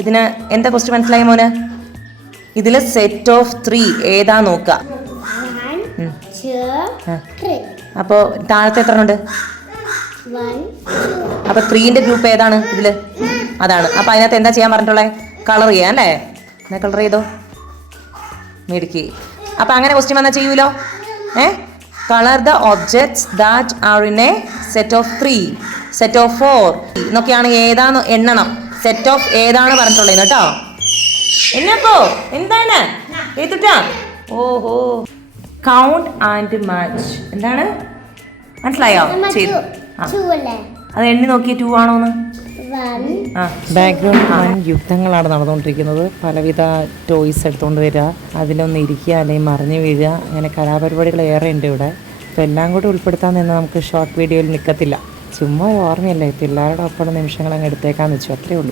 ഇതിന് എന്താ ക്വസ്റ്റ്യൻ മനസ്സിലായി മോന്? ഇതിൽ സെറ്റ് ഓഫ് 3 ഏതാ നോക്കുക. അപ്പോൾ താഴത്തെ എത്ര ഉണ്ട്? അപ്പൊ 3ന്റെ ഗ്രൂപ്പ് ഏതാണ് ഇതില്? അതാണ്. അപ്പൊ അതിനകത്ത് എന്താ ചെയ്യാൻ പറഞ്ഞിട്ടുള്ളത്? കളർ ചെയ്യാൻ അല്ലേ? എന്നാ കളർ ചെയ്തോ, മേടിക്ക്. അപ്പൊ അങ്ങനെ ക്വസ്റ്റ്യൻ വന്നാൽ ചെയ്യൂലോ. Colour the objects that are in a set of 3, set of 4 എന്നൊക്കെയാണ്. ഏതാന്ന് എണ്ണണം. സെറ്റ് ഓഫ് ഏതാണ് പറഞ്ഞിട്ടുള്ളത് കേട്ടോ. എന്നപ്പോ എന്താണ് ഏതുട്ടാ? ഓഹോ, കൗണ്ട് ആൻഡ് മാച്ച്. എന്താണ് മനസ്സിലായോ? ചെയ്തു. അത് എണ്ണി നോക്കിയ 2 ആണോന്ന്. ബാക്ക്ഗ്രൗണ്ട് യുദ്ധങ്ങളാണ് നടന്നുകൊണ്ടിരിക്കുന്നത്. പലവിധ ടോയ്സ് എടുത്തുകൊണ്ട് വരിക, അതിലൊന്ന് ഇരിക്കുക, അല്ലെങ്കിൽ മറിഞ്ഞു വീഴുക, അങ്ങനെ കലാപരിപാടികൾ ഏറെ ഉണ്ട് ഇവിടെ. അപ്പോൾ എല്ലാം കൂടി ഉൾപ്പെടുത്താൻ നിന്ന് നമുക്ക് ഷോർട്ട് വീഡിയോയിൽ നിൽക്കത്തില്ല. ചുമ്മാ ഓർമ്മയല്ലേ, പിള്ളേരുടെ ഒപ്പം നിമിഷങ്ങൾ അങ്ങ് എടുത്തേക്കാന്ന് വെച്ചു, അത്രേ ഉള്ളൂ.